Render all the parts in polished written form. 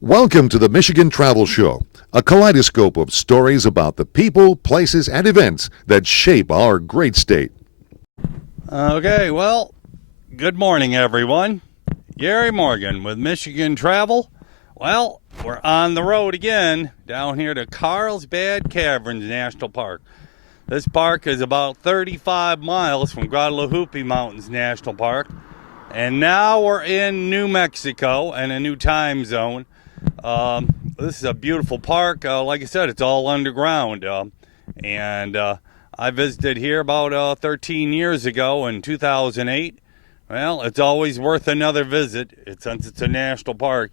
Welcome to the Michigan Travel Show, a kaleidoscope of stories about the people, places, and events that shape our great state. Okay, well, good morning, everyone. Gary Morgan with Michigan Travel. Well, we're on the road again down here to Carlsbad Caverns National Park. This park is about 35 miles from Guadalupe Mountains National Park. And now we're in New Mexico and a new time zone. This is a beautiful park. Like I said, it's all underground. I visited here about 13 years ago in 2008. Well, it's always worth another visit. Since it's a national park,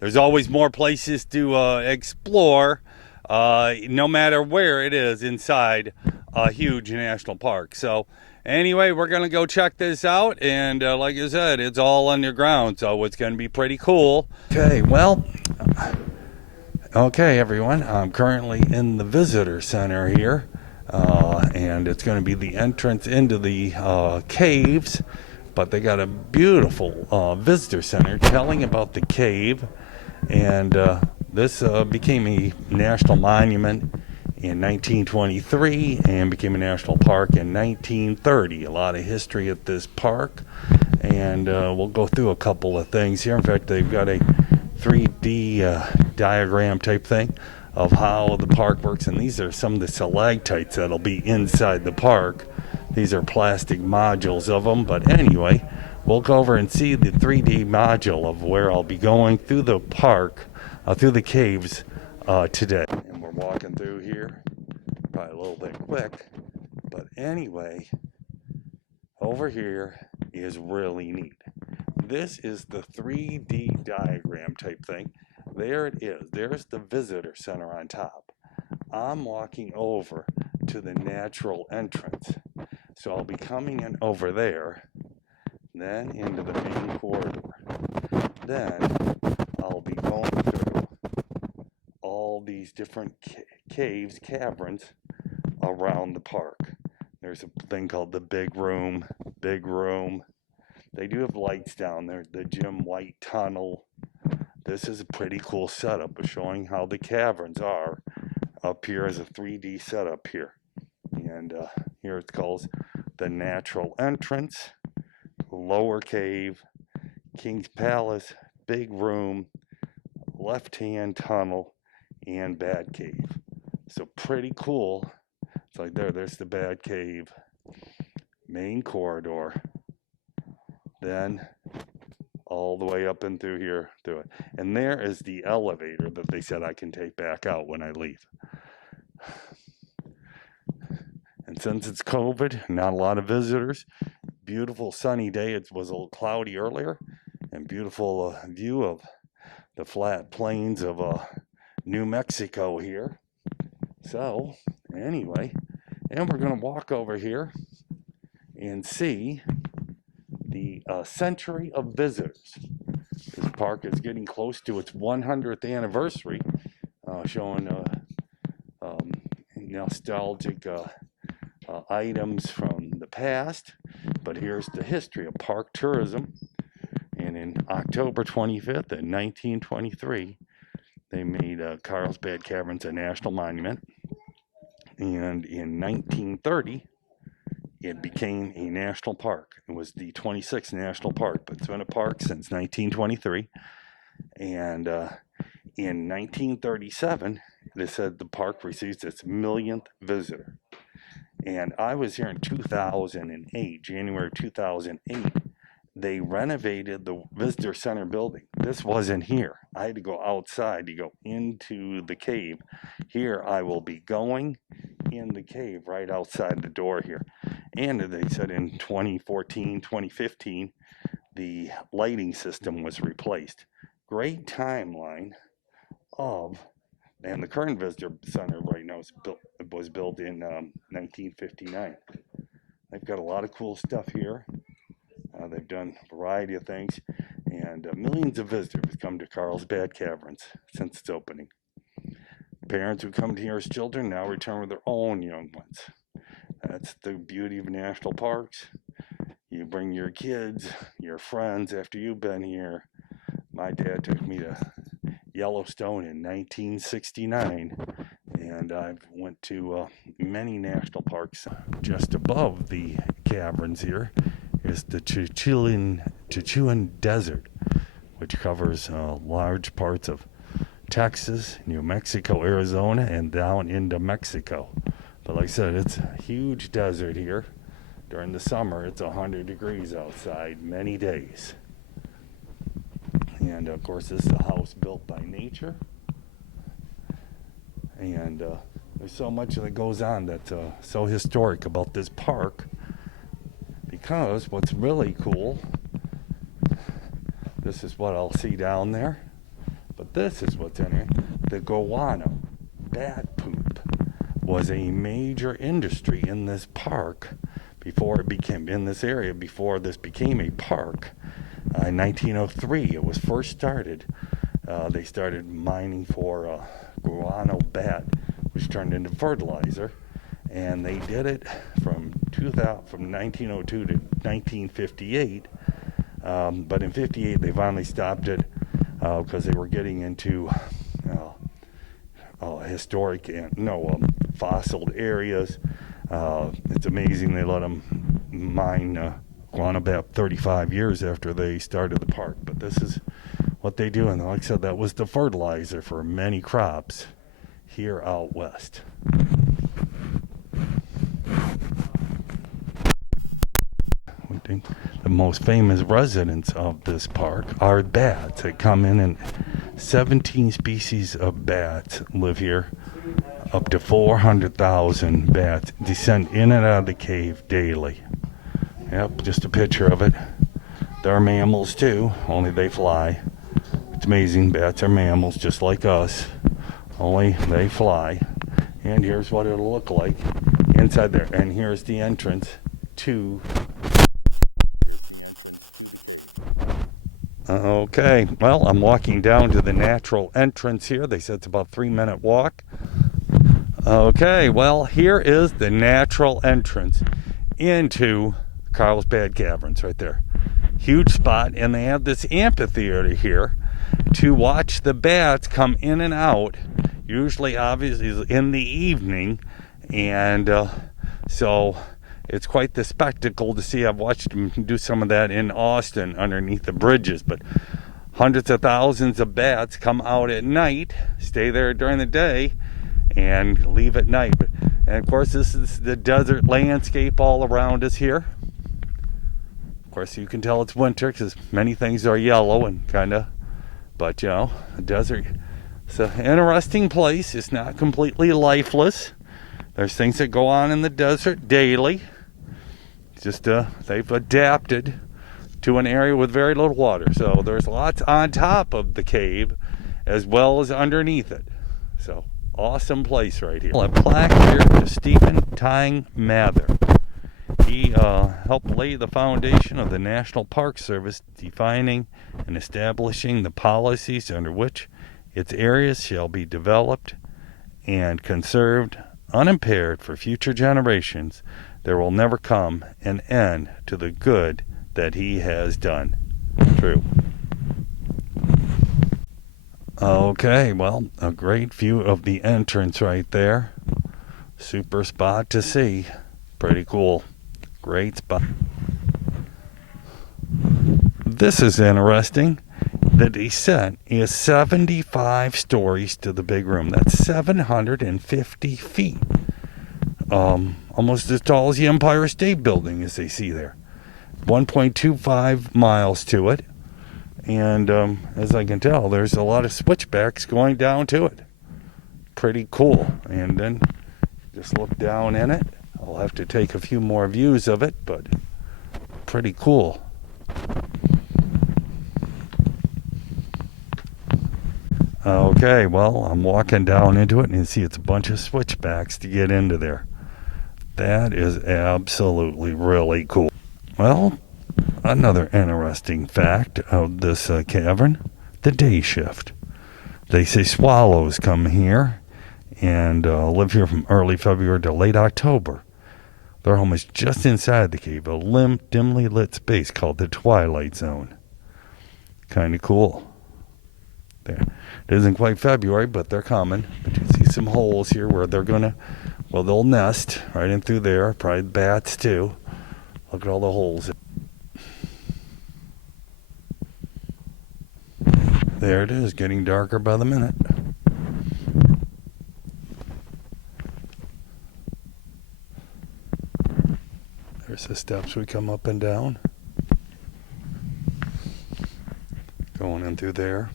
there's always more places to explore, no matter where it is inside a huge national park. So anyway, we're going to go check this out. And like I said, it's all underground, so it's going to be pretty cool. Okay, everyone, I'm currently in the visitor center here, and it's going to be the entrance into the caves, but they got a beautiful visitor center telling about the cave, and this became a national monument in 1923 and became a national park in 1930. A lot of history at this park, and we'll go through a couple of things here. In fact, they've got a 3D diagram type thing of how the park works, and these are some of the stalactites that'll be inside the park. These are plastic modules of them, but anyway, we'll go over and see the 3D module of where I'll be going through the park, through the caves today. And we're walking through here, probably a little bit quick, but anyway, over here is really neat. This is the 3D diagram type thing. There it is. There's the visitor center on top. I'm walking over to the natural entrance. So I'll be coming in over there, then into the main corridor. Then I'll be going through all these different caves, caverns around the park. There's a thing called the big room. They do have lights down there, the Jim White Tunnel. This is a pretty cool setup of showing how the caverns are up here as a 3D setup here. And here it's called the natural entrance, lower cave, King's Palace, big room, left-hand tunnel, and bad cave. So pretty cool. It's like there's the bad cave, main corridor, then all the way up and through here through it. And there is the elevator that they said I can take back out when I leave. And since it's COVID, not a lot of visitors, beautiful sunny day. It was a little cloudy earlier, and beautiful view of the flat plains of New Mexico here. So anyway, and we're going to walk over here and see the Century of Visitors. This park is getting close to its 100th anniversary, showing nostalgic items from the past. But here's the history of park tourism. And in October 25th, in 1923, they made Carlsbad Caverns a national monument. And in 1930, it became a national park. It was the 26th national park, but it's been a park since 1923. And in 1937, they said the park receives its millionth visitor. And I was here in 2008, January 2008. They renovated the visitor center building. This wasn't here. I had to go outside to go into the cave. Here I will be going in the cave right outside the door here. And they said in 2014, 2015, the lighting system was replaced. Great timeline of, and the current visitor center right now was built in 1959. They've got a lot of cool stuff here. They've done a variety of things, and millions of visitors have come to Carlsbad Caverns since its opening. Parents who come here as children now return with their own young ones. That's the beauty of national parks. You bring your kids, your friends after you've been here. My dad took me to Yellowstone in 1969, and I've went to many national parks. Just above the caverns here is the Chilean Tajun Desert, which covers large parts of Texas, New Mexico, Arizona, and down into Mexico. But like I said, it's a huge desert here. During the summer, it's 100 degrees outside many days. And of course, this is a house built by nature. And there's so much that goes on that's so historic about this park. Because what's really cool, this is what I'll see down there. But this is what's in here. The guano, bat poop, was a major industry in this park before it became, in this area, before this became a park. In 1903, it was first started. They started mining for guano bat, which turned into fertilizer. And they did it from 1902 to 1958. But in 58, they finally stopped it because they were getting into historic and fossiled areas. It's amazing they let them mine guano bat 35 years after they started the park. But this is what they do, and like I said, that was the fertilizer for many crops here out west. The most famous residents of this park are bats that come in, and 17 species of bats live here. Up to 400,000 bats descend in and out of the cave daily. Yep, just a picture of it. They're mammals too, only they fly. It's amazing, bats are mammals just like us, only they fly. And here's what it'll look like inside there. And here's the entrance to... Okay, well, I'm walking down to the natural entrance here. They said it's about a 3-minute walk. Okay, well, here is the natural entrance into Carlsbad Caverns right there. Huge spot, and they have this amphitheater here to watch the bats come in and out, usually obviously in the evening, and so it's quite the spectacle to see. I've watched them do some of that in Austin underneath the bridges, but hundreds of thousands of bats come out at night, stay there during the day, and leave at night. And of course, this is the desert landscape all around us here. Of course, you can tell it's winter because many things are yellow and but the desert, it's an interesting place. It's not completely lifeless. There's things that go on in the desert daily. Just they've adapted to an area with very little water. So there's lots on top of the cave as well as underneath it. So awesome place right here. A plaque here to Stephen Tyng Mather. He helped lay the foundation of the National Park Service, defining and establishing the policies under which its areas shall be developed and conserved unimpaired for future generations. There will never come an end to the good that he has done. True. Okay, well, a great view of the entrance right there. Super spot to see. Pretty cool. Great spot. This is interesting. The descent is 75 stories to the big room. That's 750 feet. Almost as tall as the Empire State Building, as they see there. 1.25 miles to it. And as I can tell, there's a lot of switchbacks going down to it. Pretty cool. And then just look down in it. I'll have to take a few more views of it, but pretty cool. Okay, well, I'm walking down into it and you see it's a bunch of switchbacks to get into there. That is absolutely really cool. Well, another interesting fact of this cavern, the day shift. They say swallows come here and live here from early February to late October. Their home is just inside the cave, a dimly lit space called the Twilight Zone. Kind of cool. There. It isn't quite February, but they're coming. But you see some holes here where they'll nest right in through there. Probably bats too. Look at all the holes. There it is, getting darker by the minute. There's the steps we come up and down. Going in through there.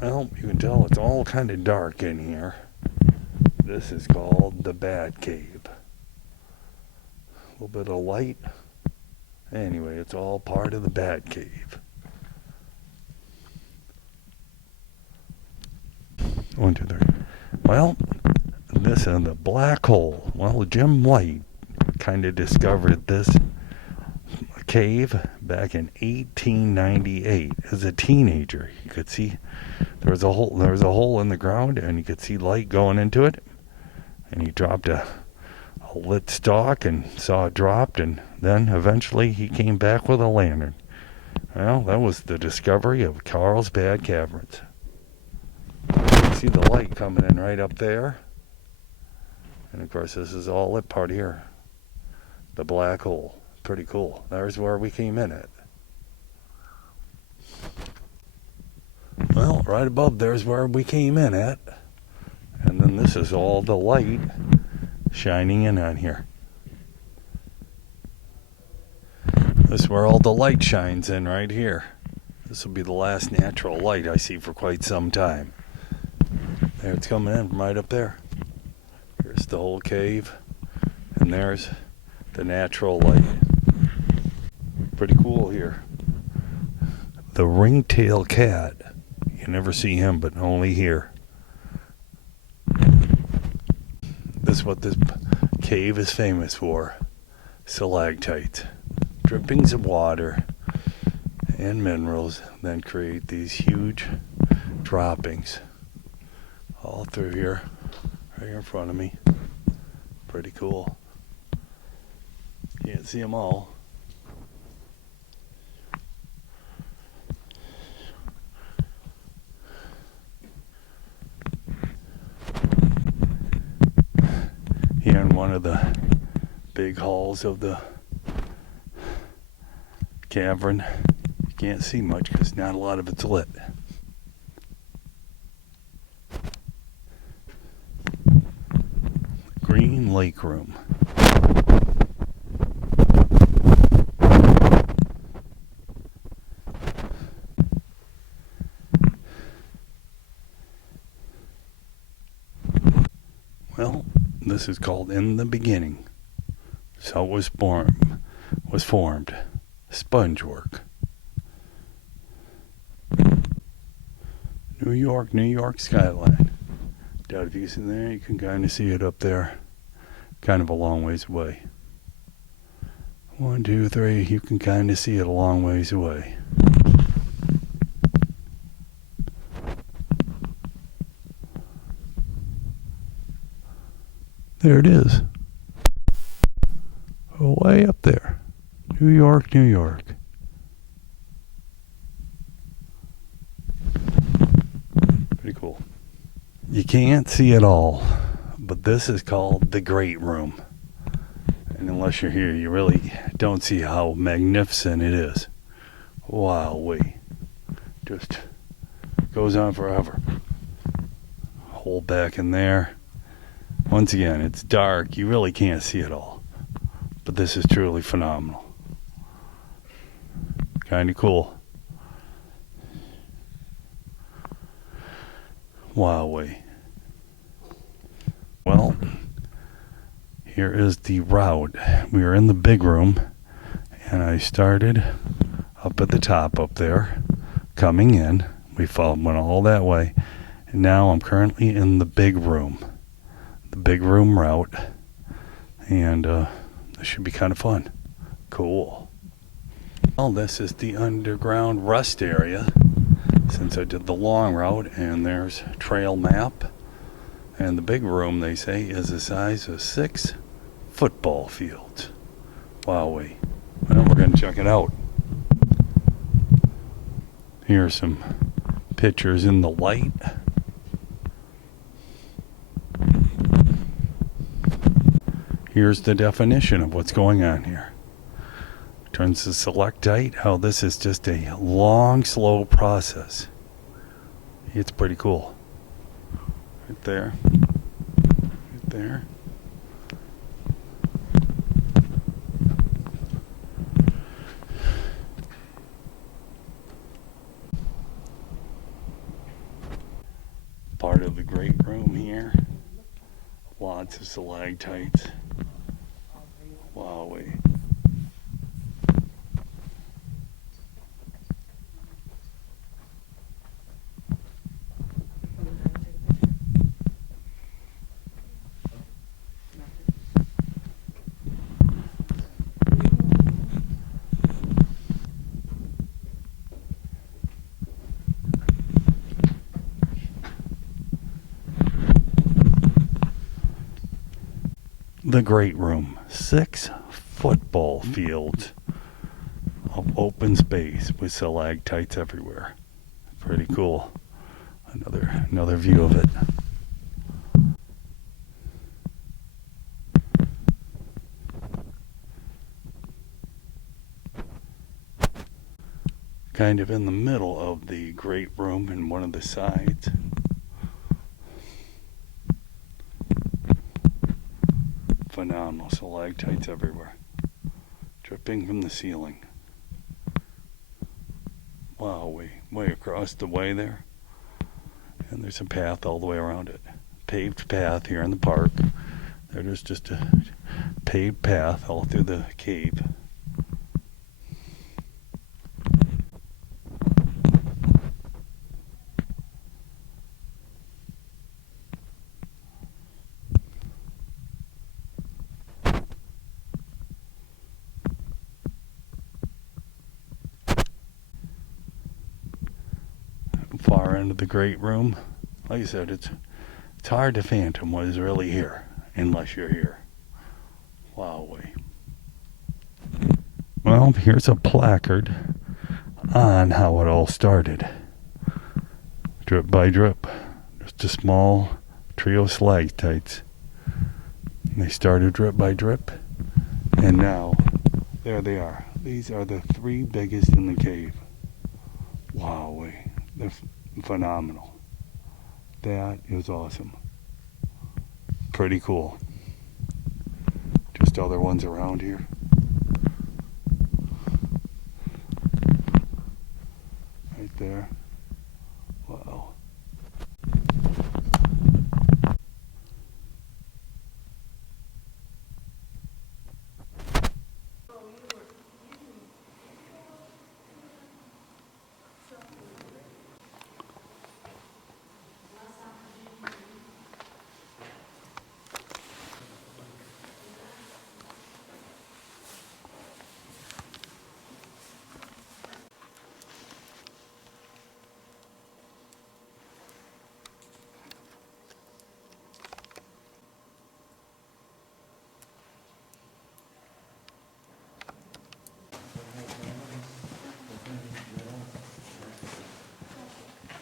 Well, you can tell it's all kind of dark in here. This is called the Bat Cave. A little bit of light. Anyway, it's all part of the Bat Cave. 1, 2, 3. Well, this is the black hole. Well, Jim White kind of discovered this cave back in 1898 as a teenager. You could see there was a hole in the ground, and you could see light going into it. And he dropped a lit stalk and saw it dropped, and then eventually he came back with a lantern. Well, that was the discovery of Carlsbad Caverns. You see the light coming in right up there. And of course, this is all lit part here. The black hole. Pretty cool. There's where we came in at. Well, right above there's where we came in at. And then this is all the light shining in on here. This is where all the light shines in right here. This will be the last natural light I see for quite some time. There it's coming in from right up there. Here's the whole cave. And there's the natural light. Pretty cool here. The ringtail cat. You never see him, but only here. This is what this cave is famous for. Stalactites. Drippings of water and minerals then create these huge droppings all through here, right here in front of me. Pretty cool. Can't see them all. Here in one of the big halls of the cavern, you can't see much because not a lot of it's lit. Green Lake Room. Well, this is called In the Beginning. So it was formed. Sponge work. New York skyline. Doubt if you can see there, you can kind of see it up there. Kind of a long ways away. 1, 2, 3, you can kind of see it a long ways away. There it is. Way up there. New York. Pretty cool. You can't see it all, but this is called the Great Room. And unless you're here, you really don't see how magnificent it is. Wowee. Just goes on forever. Hole back in there. Once again, it's dark. You really can't see it all. But this is truly phenomenal. Kind of cool. Wowee. Well, here is the route. We are in the big room, and I started up at the top up there, coming in. We went all that way, and now I'm currently in the big room. The big room route, and this should be kind of fun. Cool. Well, this is the underground rest area, since I did the long route, and there's trail map. And the big room, they say, is the size of 6 football fields. Wowee. Well, we're going to check it out. Here's some pictures in the light. Here's the definition of what's going on here. Turns to selectite, how this is just a long, slow process. It's pretty cool. Right there. Right there. Part of the great room here. Lots of stalactites. Wowee. The great room. 6 football fields of open space with stalactites everywhere. Pretty cool. Another view of it. Kind of in the middle of the great room in one of the sides. Phenomenal stalactites everywhere, dripping from the ceiling. Wow, way across the way there. And there's a path all the way around it. Paved path here in the park. There's just a paved path all through the cave. Far end of the great room. Like I said, it's hard to phantom what is really here unless you're here. Wowee. Well, here's a placard on how it all started. Drip by drip. Just a small trio of stalactites. They started drip by drip, and now there they are. These are the 3 biggest in the cave. Wowee. They're phenomenal. That is awesome. Pretty cool. Just other ones around here. Right there. Wow.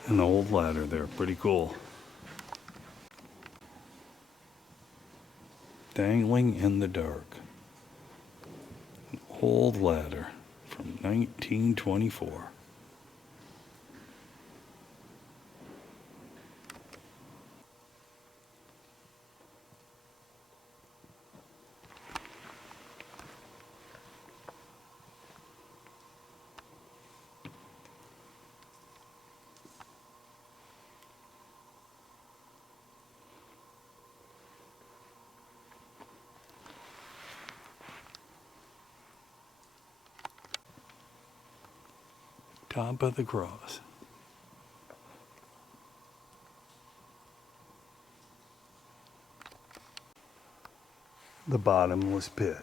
An old ladder there, pretty cool. Dangling in the dark. An old ladder from 1924. Top of the cross. The bottomless pit.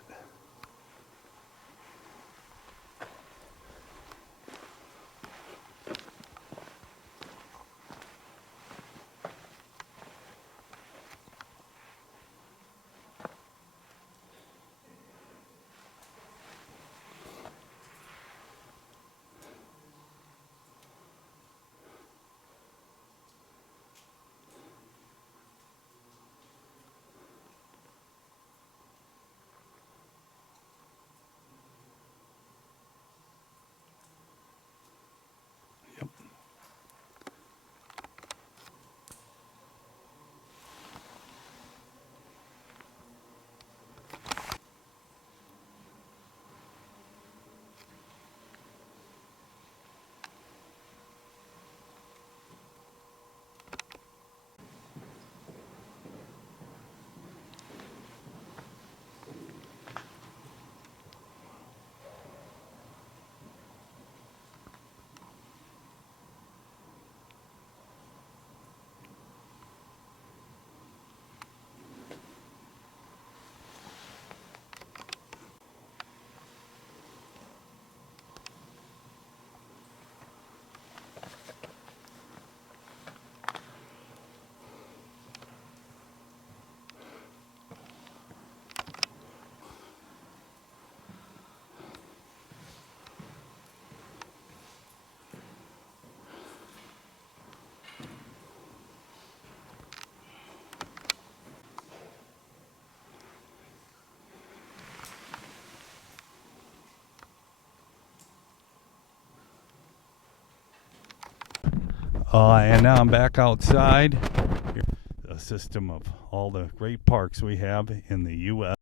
And now I'm back outside. A system of all the great parks we have in the U.S.